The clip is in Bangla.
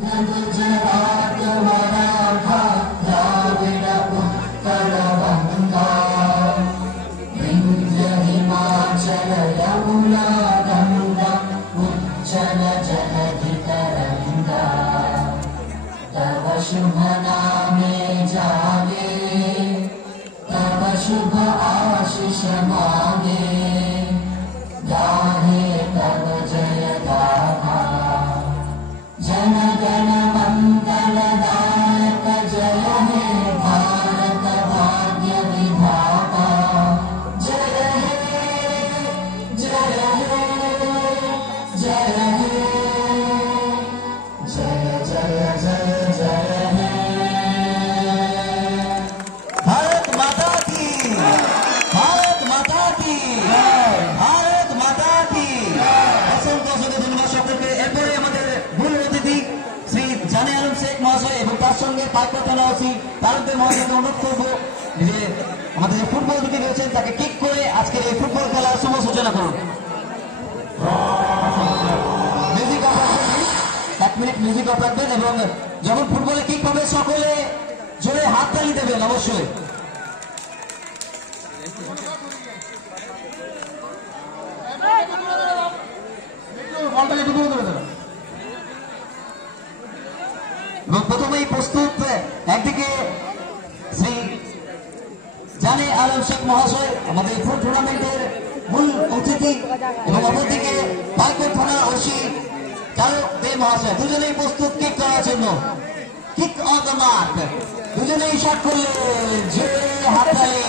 गुजरात मराठा द्राविड उत्कल बंगा विंध्य हिमाचल यमुना गंगा उज्जल जलधि तरंगा तव शुभ नामे जागे तव शुभ आशीष मांगे गाहे तव जय गाथा जन गण मंगलदायक जय हे भारत भाग्य विधाता जय हे जय हे जय हे जय जय जय जय हे भारत माता की भारत माता की भारत माता की असंख्य असंख्य धन्यवाद সকলকে। এরপরে আমাদের মূল অতিথি শ্রী জানে আলম শেখ মহাশয় এবং তার সঙ্গে পাইকড়া থানা ওসি তালুকদার মহাশয়কে অনুরোধ করবো যে আমাদের যে ফুটবল দিকে রয়েছেন তাকে কিক করে আজকের এই ফুটবল খেলার শুভ সূচনা করুন। মিউজিক অফ রাখবেন, 1 মিনিট মিউজিক অফ রাখবেন এবং যখন ফুটবলে কিক হবে সকলে জোরে হাত তালি দেবেন অবশ্যই। এবং প্রথমেই প্রস্তুত একদিকে শ্রী জানে আলম শেখ মহাশয় আমাদের ফুট টুর্নামেন্টের মূল অতিথি এবং অপরদিকে পাইকড়া থানা ওসি তালুকদার মহাশয় দুজনেই প্রস্তুত কিক করার জন্য। কিক অন দ্য মার্ক, দুজনেই শট করলে জোরে হাততালি।